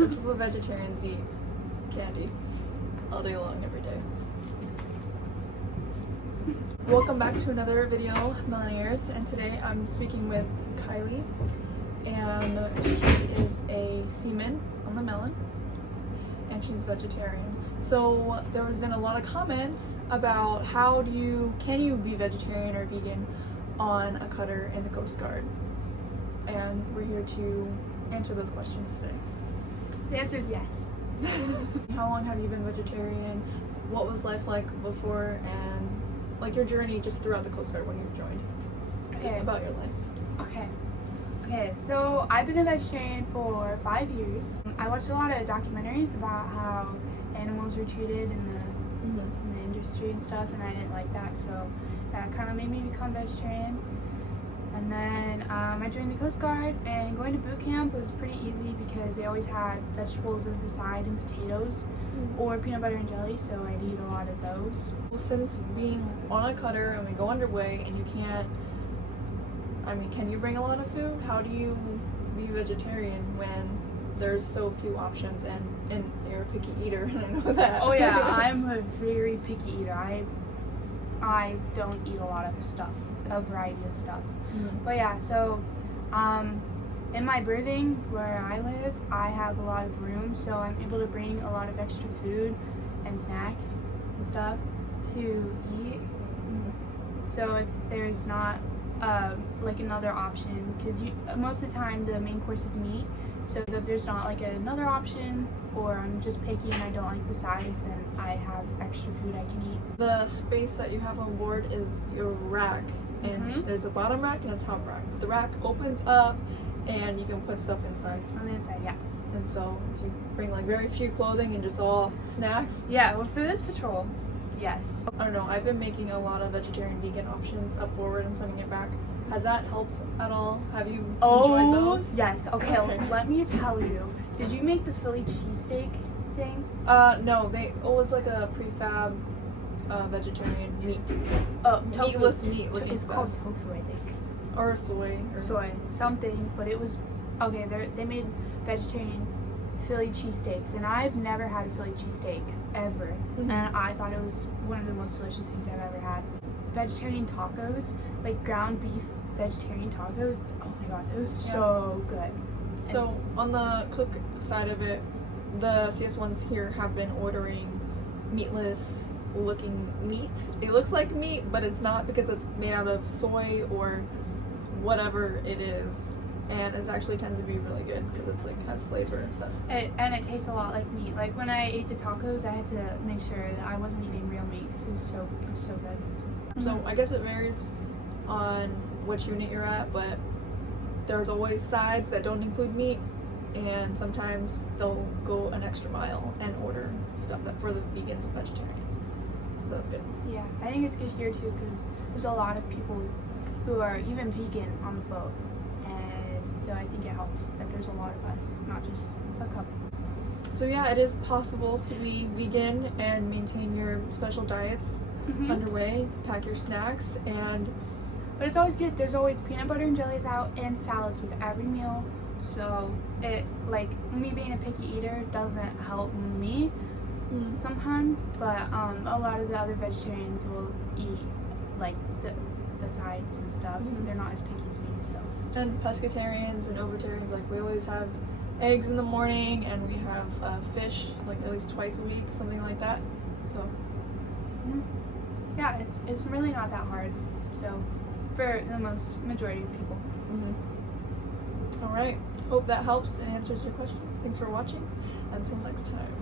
This is what vegetarians eat. Candy. All day long, every day. Welcome back to another video, Melaneers, and today I'm speaking with Kylie, and she is a seaman on the Melon, and she's vegetarian. So there has been a lot of comments about can you be vegetarian or vegan on a cutter in the Coast Guard, and we're here to answer those questions today. The answer is yes. How long have you been vegetarian? What was life like before, and like your journey just throughout the Coast Guard when you joined? Just about your life. Okay, so I've been a vegetarian for 5 years. I watched a lot of documentaries about how animals were treated in the industry and stuff, and I didn't like that, so that kind of made me become vegetarian. And then I joined the Coast Guard, and going to boot camp was pretty easy because they always had vegetables as the side and potatoes or peanut butter and jelly, so I'd eat a lot of those. Well, since being on a cutter and we go underway and you can't, can you bring a lot of food? How do you be vegetarian when there's so few options and you're a picky eater, and I know that. Oh yeah, I'm a very picky eater. I don't eat a lot of stuff, a variety of stuff. But yeah, so in my berthing where I live, I have a lot of room, so I'm able to bring a lot of extra food and snacks and stuff to eat. So if there's not like another option, because most of the time the main course is meat, so if there's not like another option, or I'm just picky and I don't like the sides, then I have extra food I can eat. The space that you have on board is your rack, and there's a bottom rack and a top rack. The rack opens up and you can put stuff inside. On the inside, yeah. And so you bring like very few clothing and just all snacks? Yeah, well for this patrol, yes. I don't know, I've been making a lot of vegetarian vegan options up forward and sending it back. Has that helped at all? Have you enjoyed those? Yes. Okay, let me tell you. Did you make the Philly cheesesteak thing? No, it was like a prefab vegetarian meat. Oh, tofu. Meatless meat looking It's stuff. called tofu, I think. Or soy. Soy, something, but it was, okay, they made vegetarian Philly cheesesteaks, and I've never had a Philly cheesesteak, ever. And I thought it was one of the most delicious things I've ever had. Vegetarian tacos, like ground beef vegetarian tacos, oh my god, it was so good. So on the cook side of it, the CS ones here have been ordering meatless looking meat. It looks like meat, but it's not, because it's made out of soy or whatever it is, and it actually tends to be really good because it's like has flavor and stuff. And it tastes a lot like meat. Like when I ate the tacos, I had to make sure that I wasn't eating real meat because it was so good. So I guess it varies on which unit you're at, but there's always sides that don't include meat, and sometimes they'll go an extra mile and order stuff that for the vegans and vegetarians. So that's good. Yeah, I think it's good here too because there's a lot of people who are even vegan on the boat, and so I think it helps that there's a lot of us, not just a couple. So yeah, it is possible to be vegan and maintain your special diets underway, pack your snacks, but it's always good. There's always peanut butter and jellies out and salads with every meal. So it, like, me being a picky eater doesn't help me sometimes, but a lot of the other vegetarians will eat like the sides and stuff. They're not as picky as me, so. And pescatarians and ovitarians, like, we always have eggs in the morning, and we have fish like at least twice a week, something like that. So yeah, it's really not that hard. So for the majority of people. All right, hope that helps and answers your questions. Thanks for watching. Until next time.